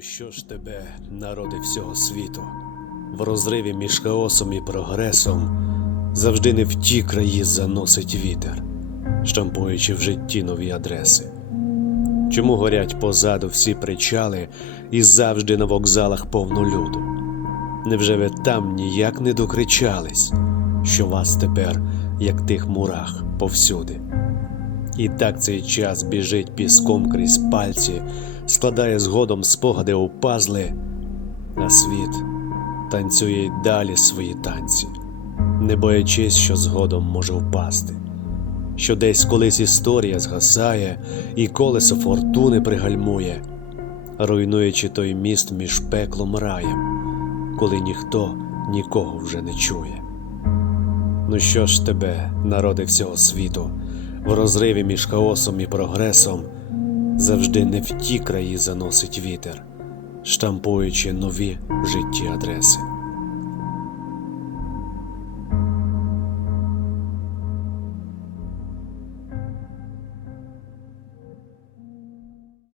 Що ж тебе, народи всього світу, в розриві між хаосом і прогресом завжди не в ті краї заносить вітер, штампуючи в житті нові адреси. Чому горять позаду всі причали і завжди на вокзалах повно люду? Невже ви там ніяк не докричались, що вас тепер, як тих мурах, повсюди? І так цей час біжить піском крізь пальці, складає згодом спогади у пазли, а світ танцює й далі свої танці, не боячись, що згодом може впасти, що десь колись історія згасає, і колесо фортуни пригальмує, руйнуючи той міст між пеклом раєм, коли ніхто нікого вже не чує. Ну що ж тебе, народи всього світу, в розриві між хаосом і прогресом завжди не в ті краї заносить вітер, штампуючи нові житті адреси.